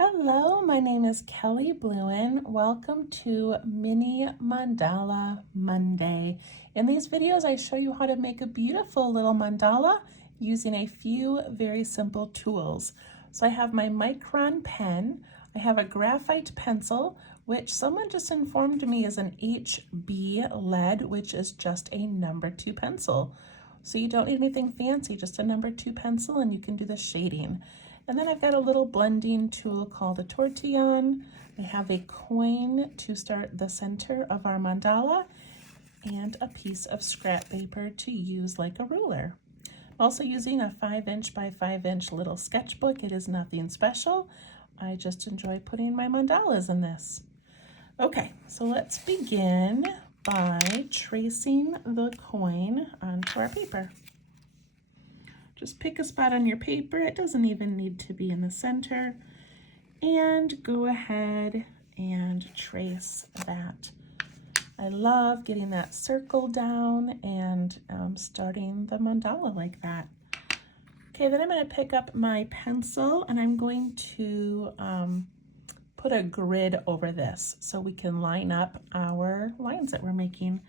Hello, my name is Kelly Bluen. Welcome to Mini-Mandala Monday. In these videos, I show you how to make a beautiful little mandala using a few very simple tools. So I have my Micron pen, I have a graphite pencil, which someone just informed me is an HB lead, which is just a number 2 pencil. So you don't need anything fancy, just a number 2 pencil, and you can do the shading. And then I've got a little blending tool called a tortillon. I have a coin to start the center of our mandala and a piece of scrap paper to use like a ruler. I'm also using a 5" by 5" little sketchbook. It is nothing special. I just enjoy putting my mandalas in this. Okay, so let's begin by tracing the coin onto our paper. Just pick a spot on your paper. It doesn't even need to be in the center. And go ahead and trace that. I love getting that circle down and starting the mandala like that. Okay, then I'm going to pick up my pencil and I'm going to put a grid over this so we can line up our lines that we're making.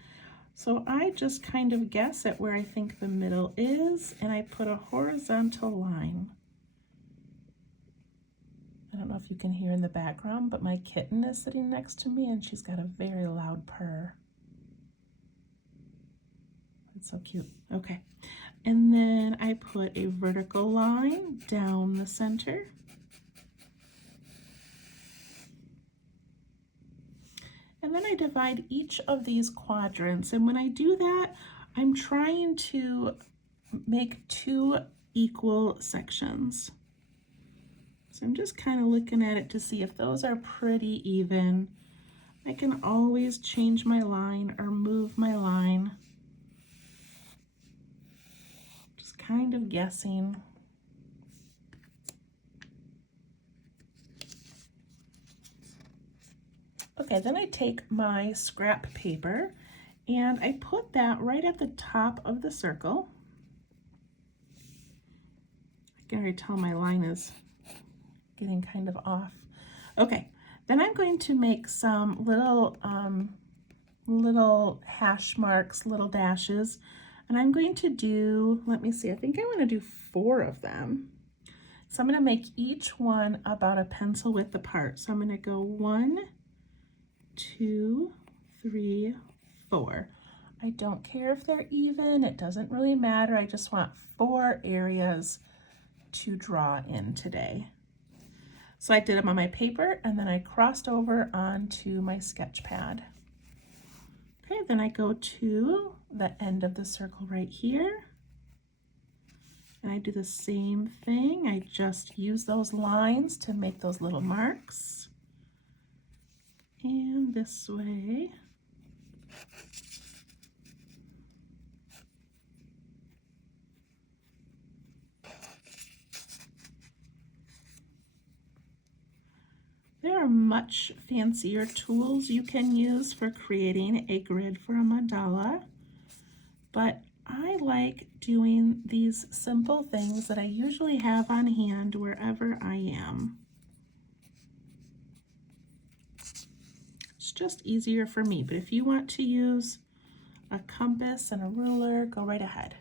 So I just kind of guess at where I think the middle is, and I put a horizontal line. I don't know if you can hear in the background, but my kitten is sitting next to me and she's got a very loud purr. It's so cute. Okay, and then I put a vertical line down the center. And then I divide each of these quadrants. And when I do that, I'm trying to make 2 equal sections. So I'm just kind of looking at it to see if those are pretty even. I can always change my line or move my line. Just kind of guessing. Okay, then I take my scrap paper and I put that right at the top of the circle. I can already tell my line is getting kind of off. Okay, then I'm going to make some little hash marks, little dashes, and I'm going to do, let me see, I think I want to do 4 of them. So I'm going to make each one about a pencil width apart. So I'm going to go 1, 2, 3, 4. I don't care if they're even, it doesn't really matter. I just want 4 areas to draw in today. So I did them on my paper and then I crossed over onto my sketch pad. Okay, then I go to the end of the circle right here. And I do the same thing. I just use those lines to make those little marks. And this way. There are much fancier tools you can use for creating a grid for a mandala, but I like doing these simple things that I usually have on hand wherever I am. It's just easier for me, but if you want to use a compass and a ruler, go right ahead.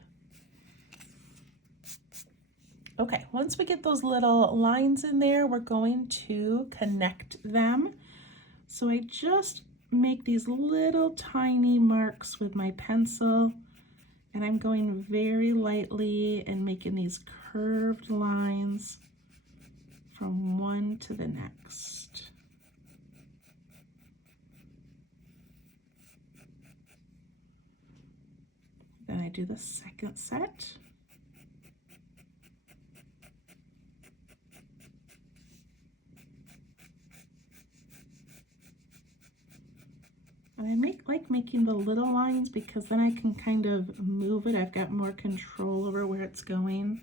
Okay, once we get those little lines in there, we're going to connect them. So I just make these little tiny marks with my pencil, and I'm going very lightly and making these curved lines from one to the next. Then I do the second set. And I like making the little lines because then I can kind of move it. I've got more control over where it's going.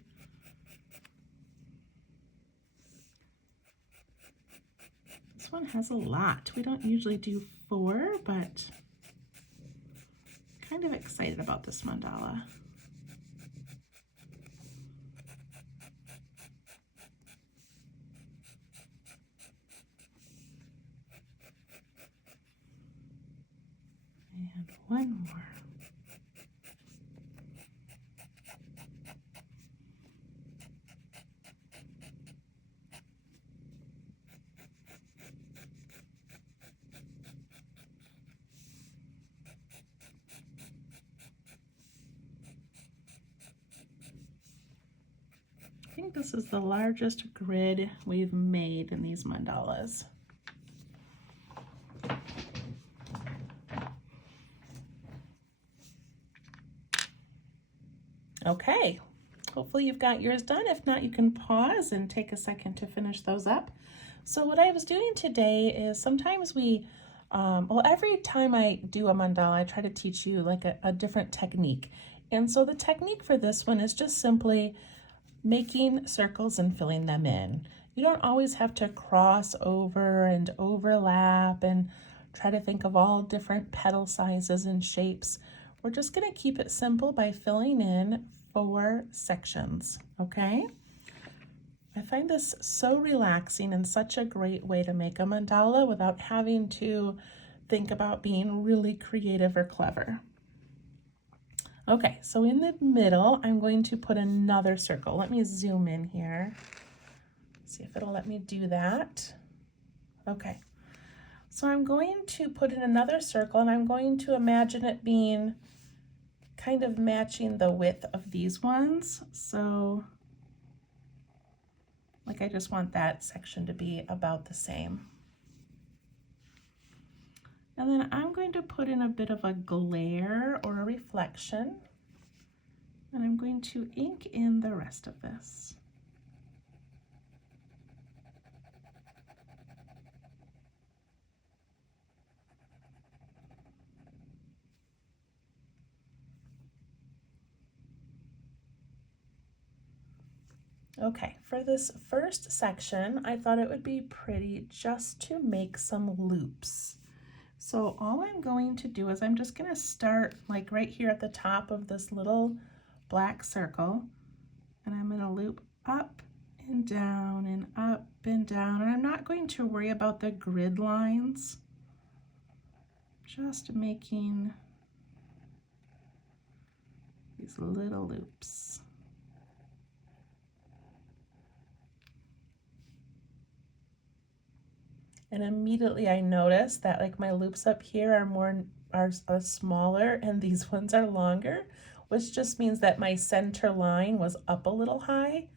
This one has a lot. We don't usually do 4, but kind of excited about this mandala. one more. I think this is the largest grid we've made in these mandalas. Okay, hopefully you've got yours done. If not, you can pause and take a second to finish those up. So what I was doing today is sometimes well, every time I do a mandala, I try to teach you like a different technique. And so the technique for this one is just simply making circles and filling them in. You don't always have to cross over and overlap and try to think of all different petal sizes and shapes. We're just going to keep it simple by filling in 4 sections, okay? I find this so relaxing and such a great way to make a mandala without having to think about being really creative or clever. Okay, so in the middle, I'm going to put another circle. Let me zoom in here. See if it'll let me do that. Okay, so I'm going to put in another circle and I'm going to imagine it being kind of matching the width of these ones. So like I just want that section to be about the same. And then I'm going to put in a bit of a glare or a reflection, and I'm going to ink in the rest of this. Okay, for this first section, I thought it would be pretty just to make some loops. So all I'm going to do is I'm just going to start like right here at the top of this little black circle, and I'm going to loop up and down and up and down, and I'm not going to worry about the grid lines, just making these little loops. And immediately I notice that like my loops up here are smaller and these ones are longer, which just means that my center line was up a little high,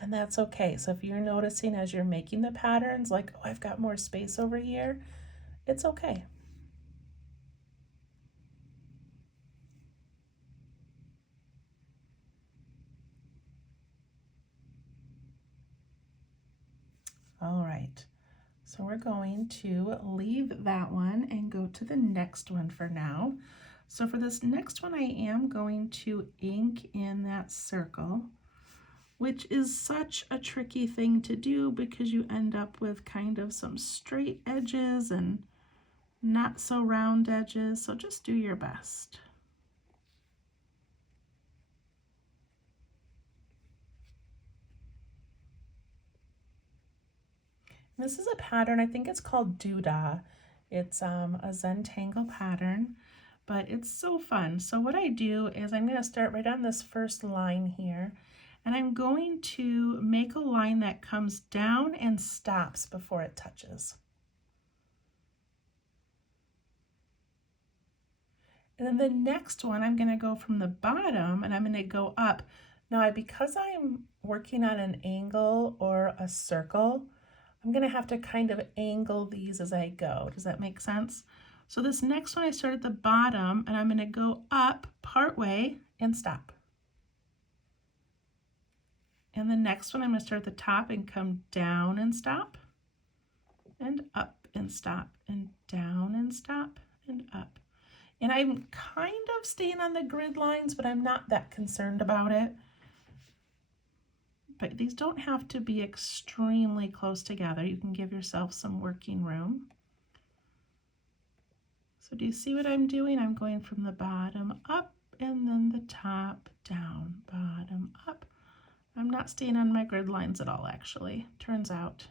and that's okay. So if you're noticing as you're making the patterns, like, oh, I've got more space over here, it's okay. All right. So we're going to leave that one and go to the next one for now. So for this next one, I am going to ink in that circle, which is such a tricky thing to do because you end up with kind of some straight edges and not so round edges. So just do your best. This is a pattern, I think it's called Doodah. It's a Zentangle pattern, but it's so fun. So what I do is I'm going to start right on this first line here, and I'm going to make a line that comes down and stops before it touches. And then the next one, I'm going to go from the bottom and I'm going to go up. Now, because I'm working on an angle or a circle, I'm going to have to kind of angle these as I go. Does that make sense? So this next one, I start at the bottom and I'm going to go up part way and stop. And the next one, I'm going to start at the top and come down and stop, and up and stop, and down and stop, and up. And I'm kind of staying on the grid lines, but I'm not that concerned about it. But these don't have to be extremely close together. You can give yourself some working room. So do you see what I'm doing? I'm going from the bottom up and then the top down, bottom up. I'm not staying on my grid lines at all, actually, turns out.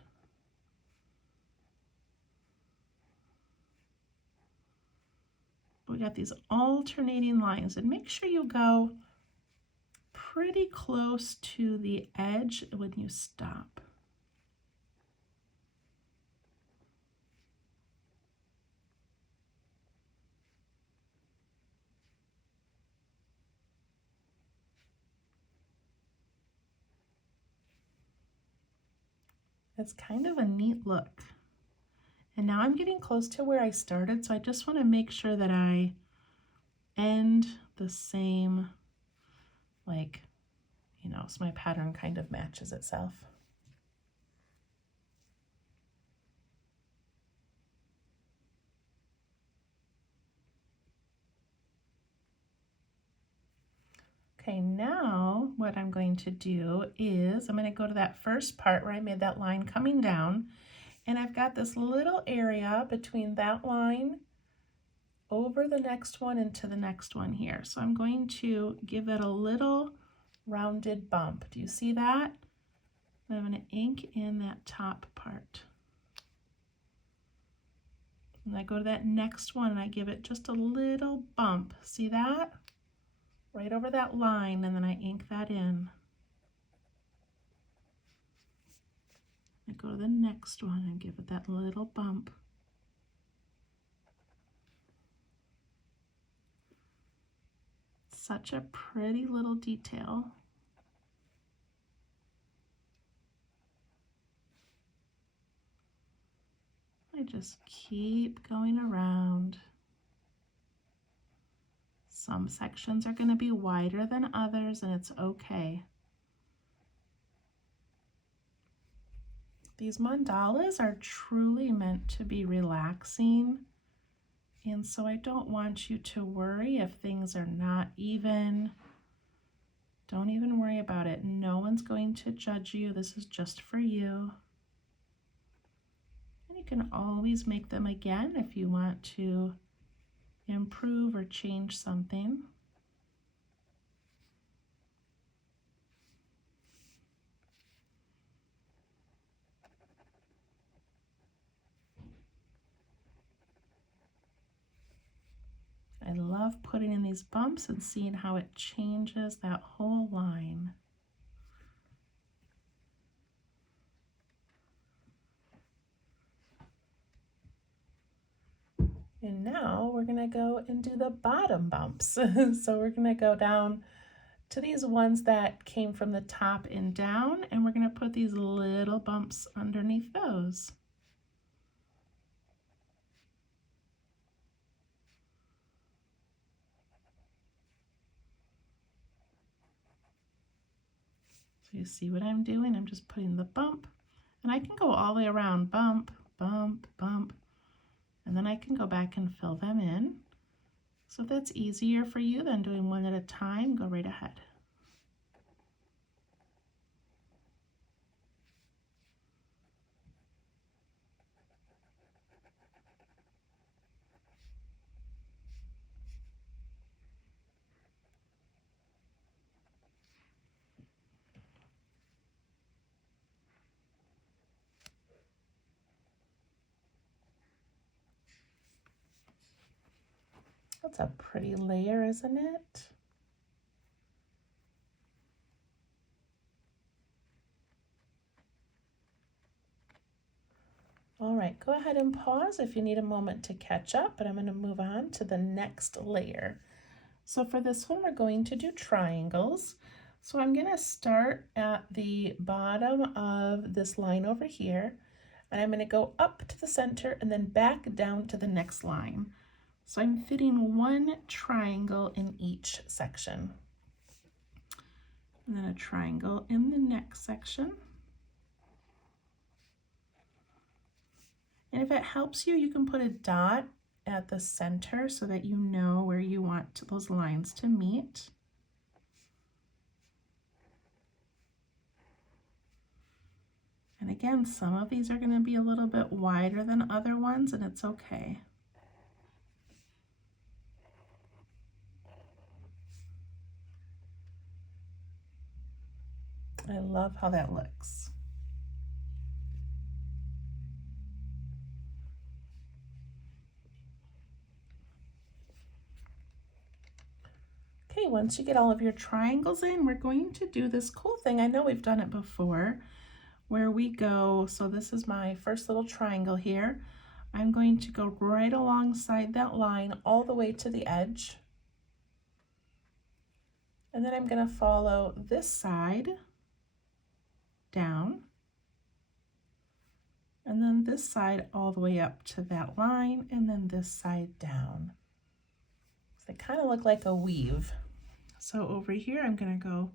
We got these alternating lines, and make sure you go pretty close to the edge when you stop. It's kind of a neat look. And now I'm getting close to where I started, so I just want to make sure that I end the same, like, you know, so my pattern kind of matches itself. Okay, now what I'm going to do is I'm going to go to that first part where I made that line coming down, and I've got this little area between that line over the next one into the next one here. So I'm going to give it a little rounded bump. Do you see that? And I'm going to ink in that top part. And I go to that next one and I give it just a little bump. See that? Right over that line, and then I ink that in. I go to the next one and give it that little bump. Such a pretty little detail. I just keep going around. Some sections are going to be wider than others, and it's okay. These mandalas are truly meant to be relaxing, and so I don't want you to worry if things are not even. Don't even worry about it. No one's going to judge you. This is just for you. And you can always make them again if you want to improve or change something. I love putting in these bumps and seeing how it changes that whole line. And now we're gonna go and do the bottom bumps. So we're gonna go down to these ones that came from the top and down, and we're gonna put these little bumps underneath those. So you see what I'm doing? I'm just putting the bump, and I can go all the way around, bump, bump, bump, and then I can go back and fill them in. So if that's easier for you than doing one at a time, go right ahead. That's a pretty layer, isn't it? All right, go ahead and pause if you need a moment to catch up, but I'm going to move on to the next layer. So for this one, we're going to do triangles. So I'm going to start at the bottom of this line over here, and I'm going to go up to the center and then back down to the next line. So I'm fitting one triangle in each section. And then a triangle in the next section. And if it helps you, you can put a dot at the center so that you know where you want those lines to meet. And again, some of these are going to be a little bit wider than other ones, and it's okay. I love how that looks. once you get all of your triangles in, we're going to do this cool thing. I know we've done it before, where we go, so this is my first little triangle here. I'm going to go right alongside that line all the way to the edge. And then I'm going to follow this side down. And then this side all the way up to that line, and then this side down. So they kind of look like a weave. So over here, I'm going to go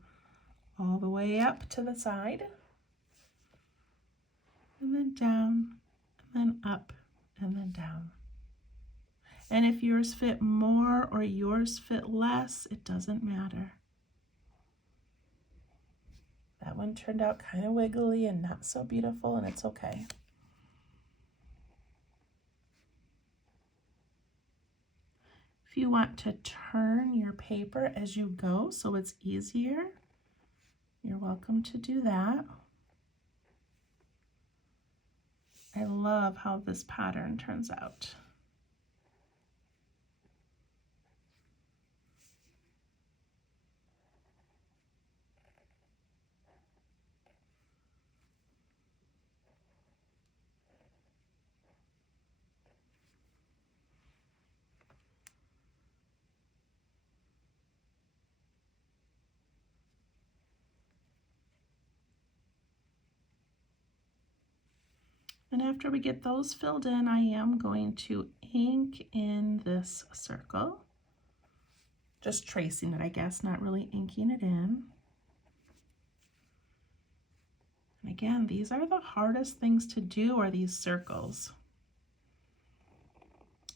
all the way up to the side, and then down, and then up, and then down. And if yours fit more or yours fit less, it doesn't matter. That one turned out kind of wiggly and not so beautiful, and it's okay. If you want to turn your paper as you go so it's easier, you're welcome to do that. I love how this pattern turns out. And after we get those filled in, I am going to ink in this circle. Just tracing it, I guess, not really inking it in. And again, these are the hardest things to do, are these circles.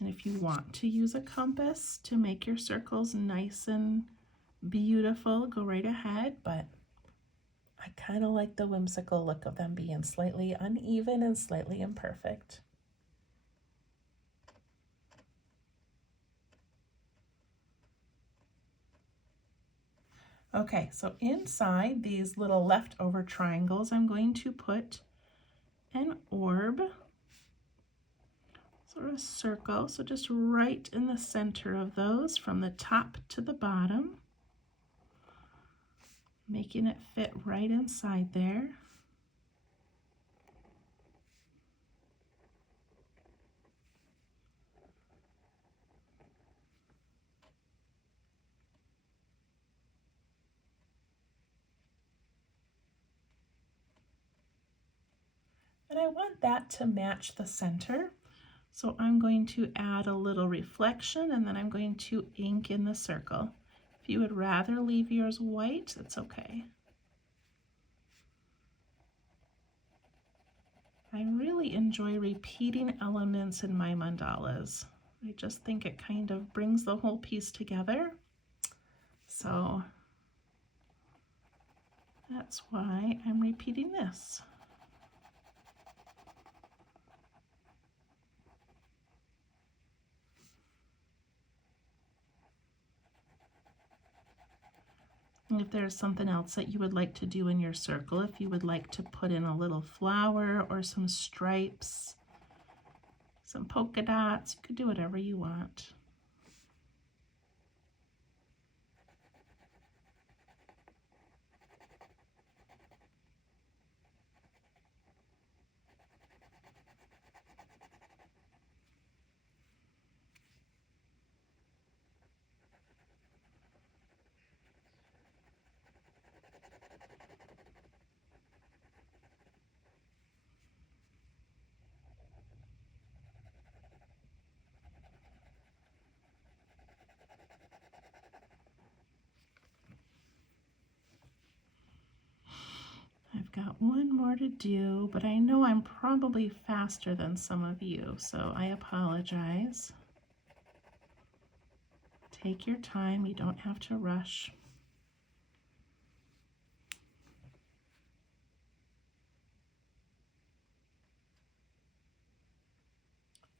And if you want to use a compass to make your circles nice and beautiful, go right ahead, but I kind of like the whimsical look of them being slightly uneven and slightly imperfect. Okay, so inside these little leftover triangles, I'm going to put an orb, sort of a circle, so just right in the center of those from the top to the bottom, making it fit right inside there. And I want that to match the center. So I'm going to add a little reflection, and then I'm going to ink in the circle. If you would rather leave yours white, that's okay. I really enjoy repeating elements in my mandalas. I just think it kind of brings the whole piece together. So that's why I'm repeating this. And if there's something else that you would like to do in your circle, if you would like to put in a little flower or some stripes, some polka dots, you could do whatever you want. I've got one more to do, but I know I'm probably faster than some of you, so I apologize. Take your time, you don't have to rush.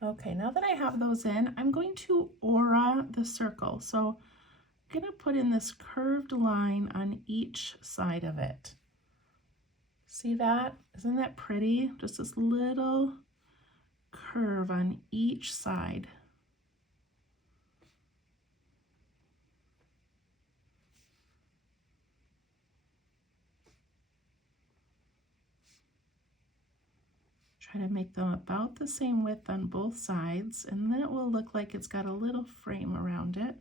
Okay, now that I have those in, I'm going to aura the circle. So I'm going to put in this curved line on each side of it. See that? Isn't that pretty? Just this little curve on each side. Try to make them about the same width on both sides, and then it will look like it's got a little frame around it.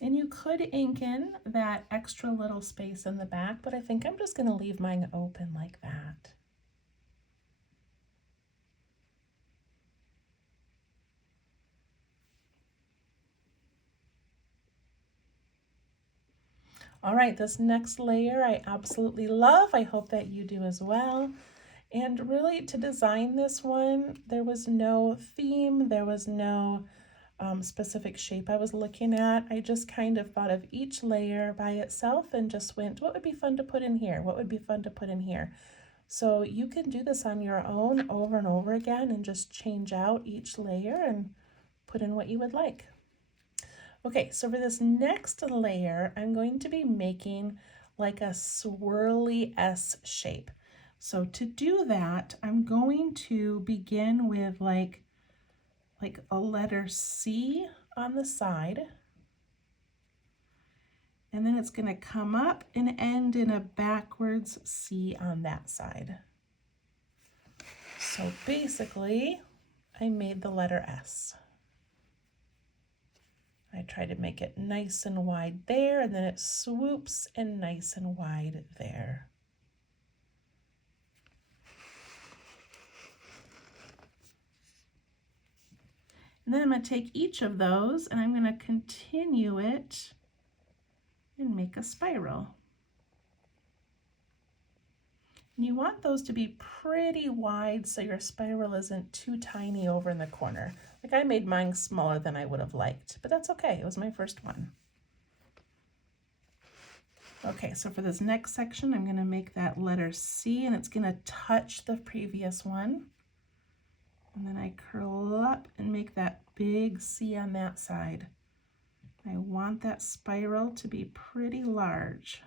And you could ink in that extra little space in the back, but I think I'm just going to leave mine open like that. All right, this next layer I absolutely love. I hope that you do as well. And really, to design this one, there was no theme, there was no specific shape I was looking at. I just kind of thought of each layer by itself and just went, what would be fun to put in here? What would be fun to put in here? So you can do this on your own over and over again and just change out each layer and put in what you would like. Okay, so for this next layer, I'm going to be making like a swirly S shape. So to do that, I'm going to begin with like a letter C on the side, and then it's going to come up and end in a backwards C on that side. So basically, I made the letter S. I try to make it nice and wide there, and then it swoops and nice and wide there. And then I'm going to take each of those and I'm going to continue it and make a spiral. And you want those to be pretty wide so your spiral isn't too tiny over in the corner. Like I made mine smaller than I would have liked, but that's okay. It was my first one. Okay, so for this next section, I'm going to make that letter C, and it's going to touch the previous one. And then I curl up and make that big C on that side. I want that spiral to be pretty large.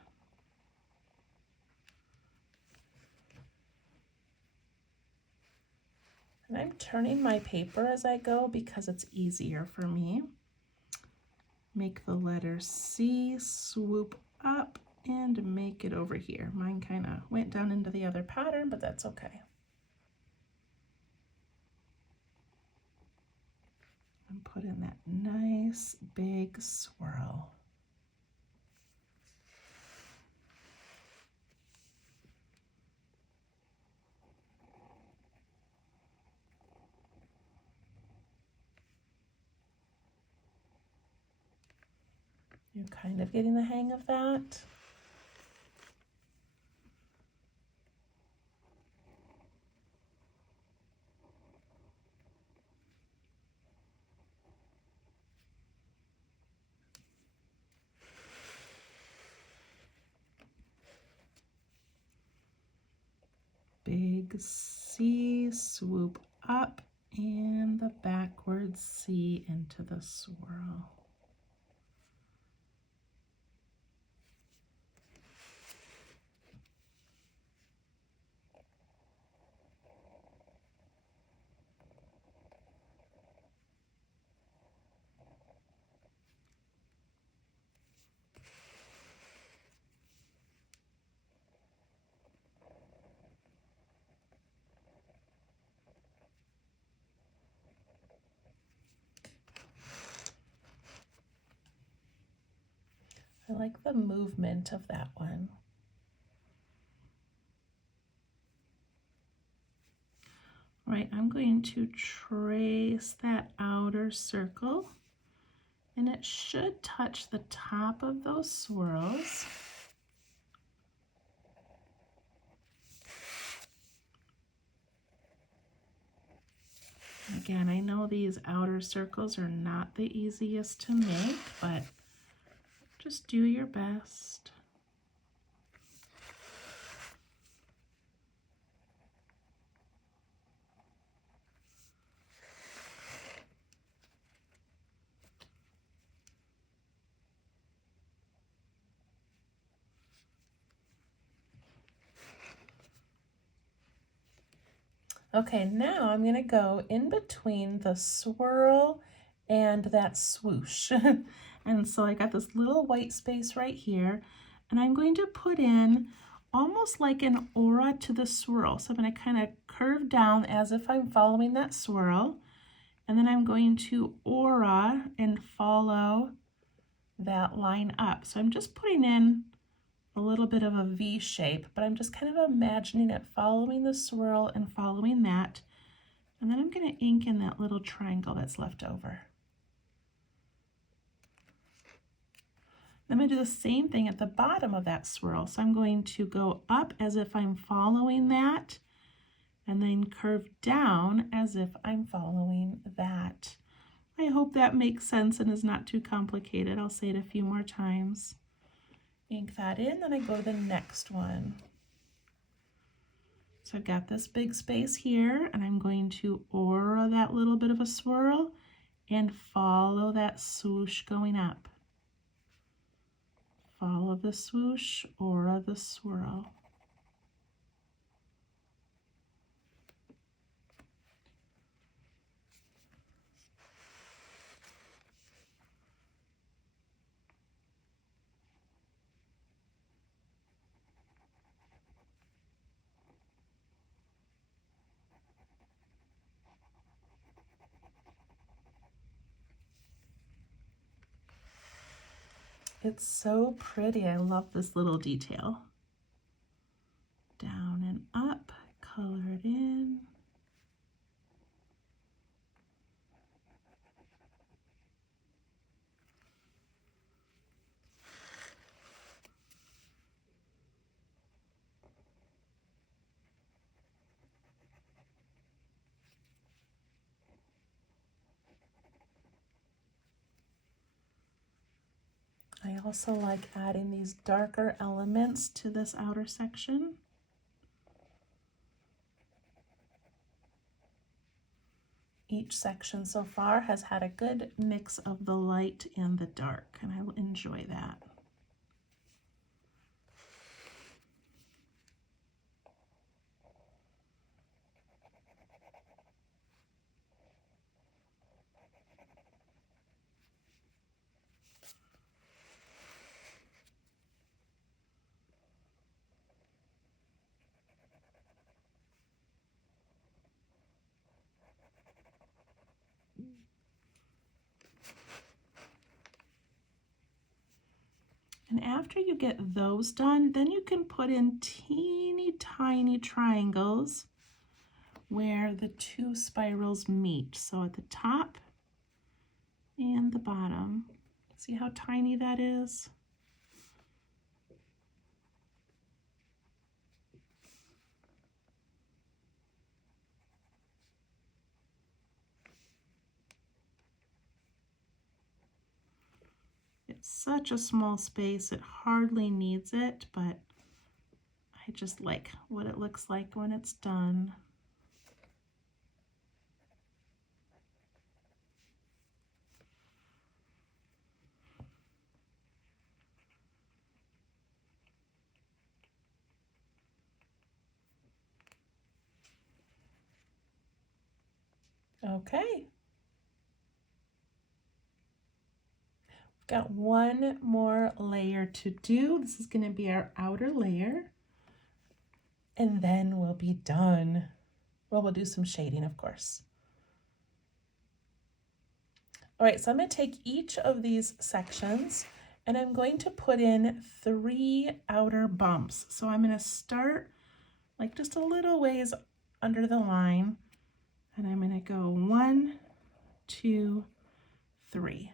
And I'm turning my paper as I go because it's easier for me. Make the letter C, swoop up, and make it over here. Mine kind of went down into the other pattern, but that's okay. And put in that nice big swirl. You're kind of getting the hang of that. Big C, swoop up, and the backwards C into the swirl. I like the movement of that one. All right, I'm going to trace that outer circle, and it should touch the top of those swirls. Again, I know these outer circles are not the easiest to make, but just do your best. Okay, now I'm going to go in between the swirl and that swoosh. And so I got this little white space right here, and I'm going to put in almost like an aura to the swirl. So I'm going to kind of curve down as if I'm following that swirl, and then I'm going to aura and follow that line up. So I'm just putting in a little bit of a V shape, but I'm just kind of imagining it following the swirl and following that. And then I'm going to ink in that little triangle that's left over. I'm going to do the same thing at the bottom of that swirl. So I'm going to go up as if I'm following that, and then curve down as if I'm following that. I hope that makes sense and is not too complicated. I'll say it a few more times. Ink that in, then I go to the next one. So I've got this big space here, and I'm going to aura that little bit of a swirl and follow that swoosh going up. Follow the swoosh, aura the swirl. It's so pretty. I love this little detail. Down and up, color it in. I also like adding these darker elements to this outer section. Each section so far has had a good mix of the light and the dark, and I enjoy that. And after you get those done, then you can put in teeny tiny triangles where the two spirals meet. So at the top and the bottom. See how tiny that is? It's such a small space, it hardly needs it, but I just like what it looks like when it's done. Okay. Got one more layer to do. This is going to be our outer layer, and then we'll be done. Well, we'll do some shading, of course. All right, so I'm going to take each of these sections and I'm going to put in 3 outer bumps. So I'm going to start like just a little ways under the line, and I'm going to go 1, 2, 3.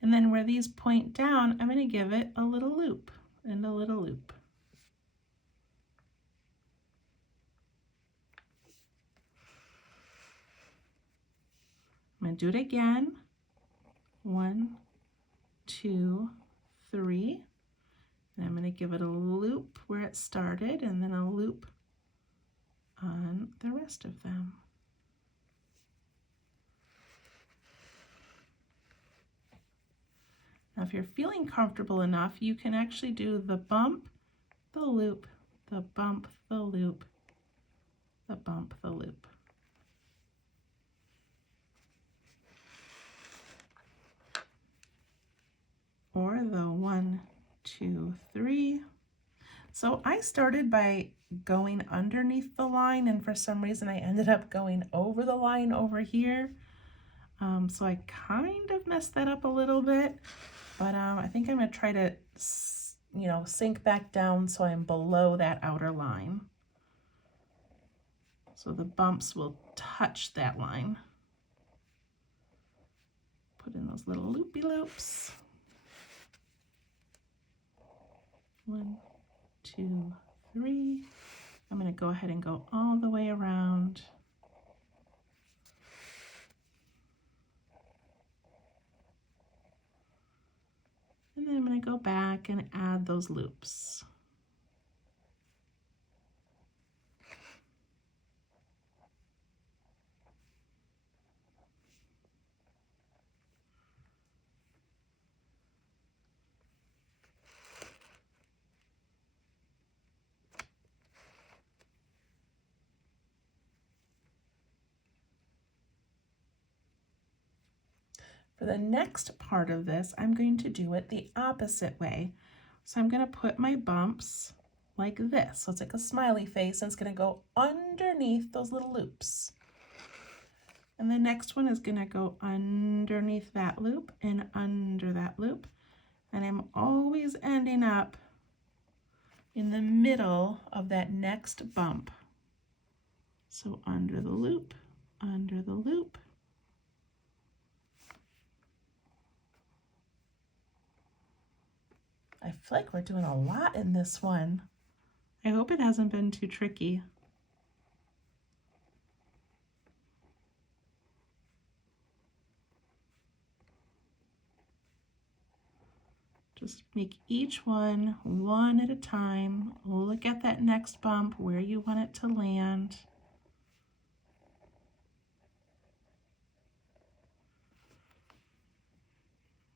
And then where these point down, I'm going to give it a little loop and a little loop. I'm going to do it again. 1, 2, 3. And I'm going to give it a loop where it started and then a loop on the rest of them. Now, if you're feeling comfortable enough, you can actually do the bump, the loop, the bump, the loop, bump the loop. Or the 1, 2, 3. So I started by going underneath the line, and for some reason I ended up going over the line over here. So I kind of messed that up a little bit, but I think I'm going to try to, sink back down so I'm below that outer line. So the bumps will touch that line. Put in those little loopy loops. 1, 2, 3. I'm going to go ahead and go all the way around. And then I'm going to go back and add those loops. For the next part of this, I'm going to do it the opposite way. So I'm going to put my bumps like this. So it's like a smiley face, and it's going to go underneath those little loops. And the next one is going to go underneath that loop and under that loop. And I'm always ending up in the middle of that next bump. So under the loop, under the loop. I feel like we're doing a lot in this one. I hope it hasn't been too tricky. Just make each one at a time. Look at that next bump, where you want it to land.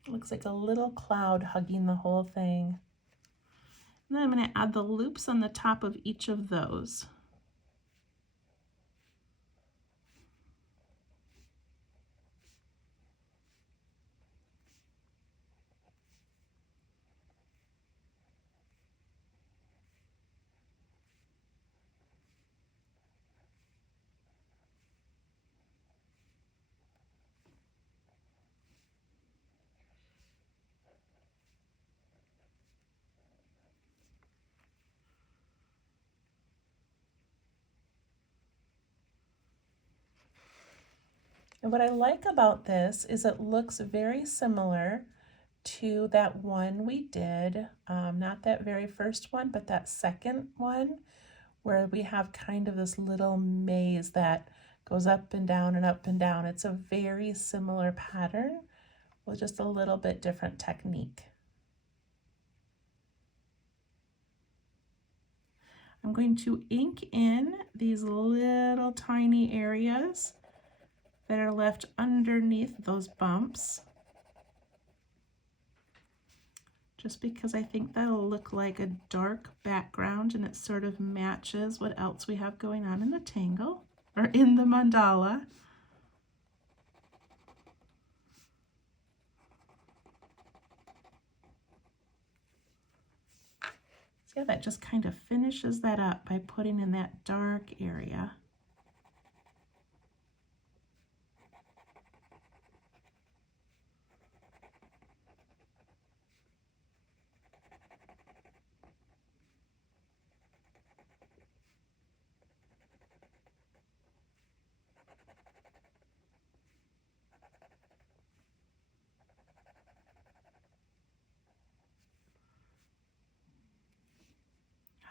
It looks like a little cloud hugging the whole thing. And then I'm going to add the loops on the top of each of those. And what I like about this is it looks very similar to that one we did, not that very first one, but that second one, where we have kind of this little maze that goes up and down and up and down. It's a very similar pattern with just a little bit different technique. I'm going to ink in these little tiny areas that are left underneath those bumps, just because I think that'll look like a dark background and it sort of matches what else we have going on in the tangle or in the mandala. So yeah, that just kind of finishes that up by putting in that dark area.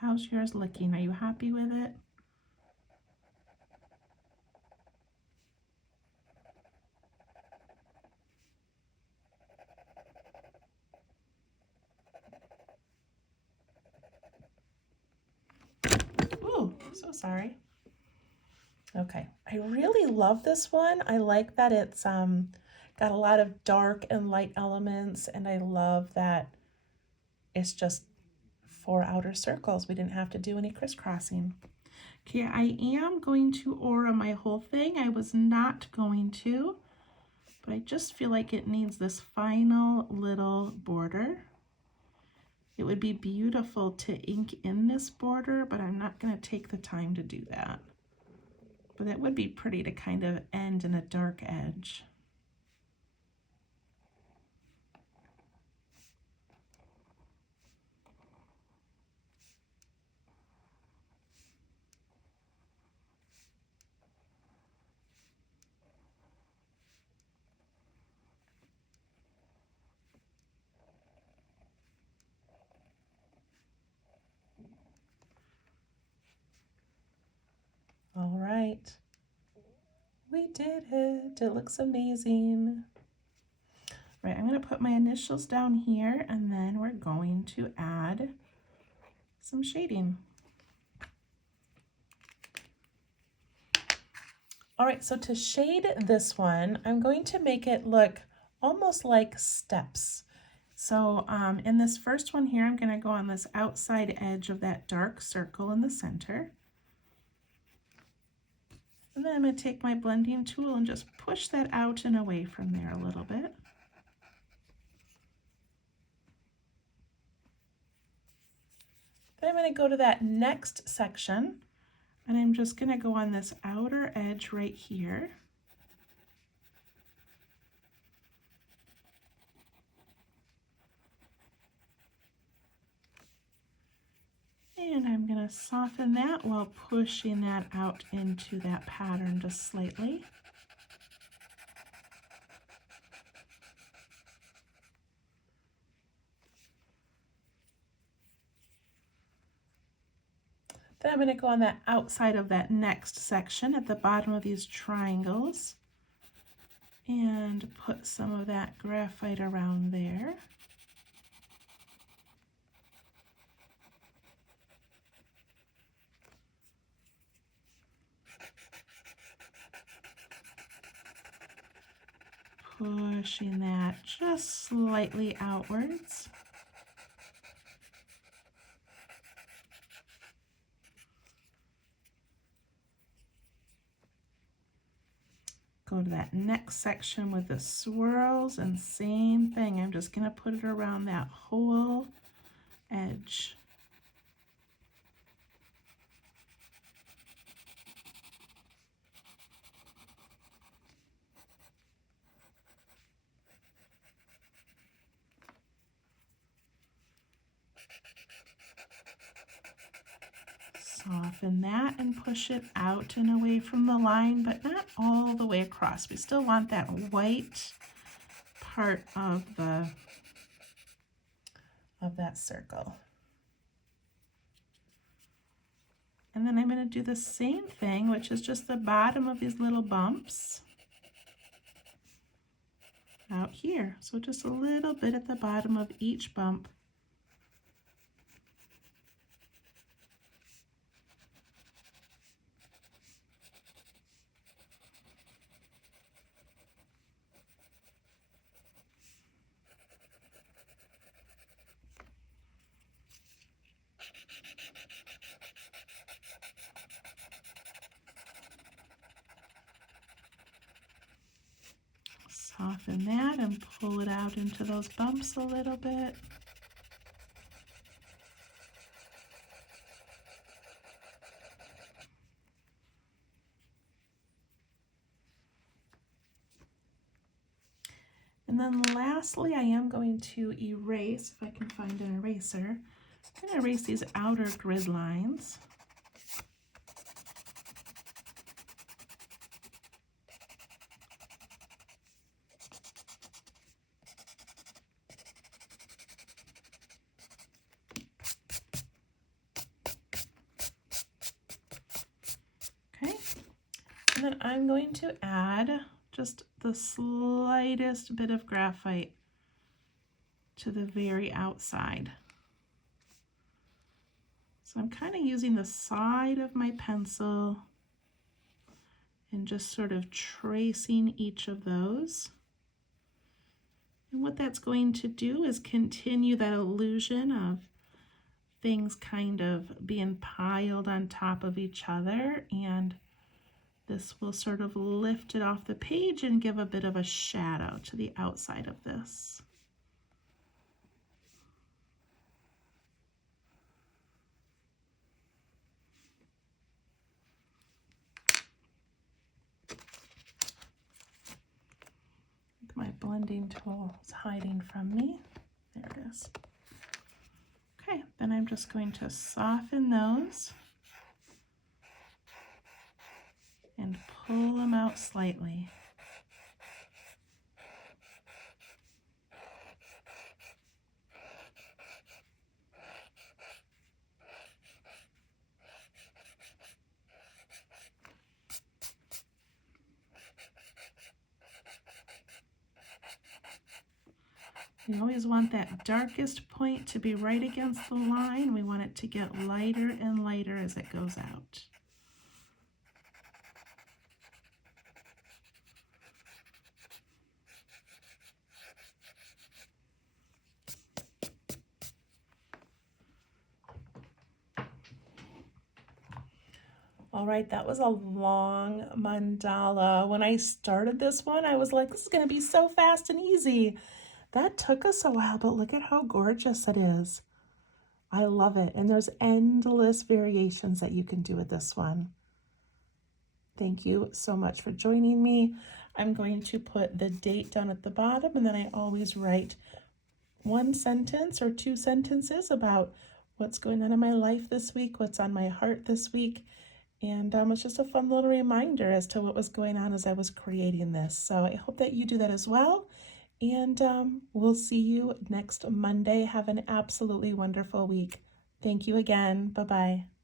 How's yours looking? Are you happy with it? Ooh, so sorry. Okay, I really love this one. I like that it's got a lot of dark and light elements, and I love that it's just 4 outer circles. We didn't have to do any crisscrossing. Okay, I am going to aura my whole thing. I was not going to, but I just feel like it needs this final little border. It would be beautiful to ink in this border, but I'm not going to take the time to do that. But it would be pretty to kind of end in a dark edge. All right, we did it. It looks amazing. Right, I'm going to put my initials down here, and then we're going to add some shading. All right, so to shade this one, I'm going to make it look almost like steps. So in this first one here, I'm going to go on this outside edge of that dark circle in the center. And then I'm going to take my blending tool and just push that out and away from there a little bit. Then I'm going to go to that next section, and I'm just going to go on this outer edge right here. And I'm going to soften that while pushing that out into that pattern just slightly. Then I'm going to go on that outside of that next section at the bottom of these triangles and put some of that graphite around there. Pushing that just slightly outwards. Go to that next section with the swirls, and same thing. I'm just going to put it around that whole edge. Soften that and push it out and away from the line, but not all the way across. We still want that white part of that circle. And then I'm going to do the same thing, which is just the bottom of these little bumps out here. So just a little bit at the bottom of each bump. Soften that and pull it out into those bumps a little bit. And then lastly, I am going to erase, if I can find an eraser, I'm going to erase these outer grid lines. Okay, and then I'm going to add just the slightest bit of graphite to the very outside. So I'm kind of using the side of my pencil and just sort of tracing each of those. And what that's going to do is continue that illusion of things kind of being piled on top of each other, and this will sort of lift it off the page and give a bit of a shadow to the outside of this. My blending tool is hiding from me. There it is. Okay, then I'm just going to soften those and pull them out slightly. We always want that darkest point to be right against the line. We want it to get lighter and lighter as it goes out. All right, that was a long mandala. When I started this one, I was like, this is going to be so fast and easy. That took us a while, but look at how gorgeous it is. I love it. And there's endless variations that you can do with this one. Thank you so much for joining me. I'm going to put the date down at the bottom, and then I always write one sentence or two sentences about what's going on in my life this week, what's on my heart this week. And it's just a fun little reminder as to what was going on as I was creating this. So I hope that you do that as well. And we'll see you next Monday. Have an absolutely wonderful week. Thank you again. Bye-bye.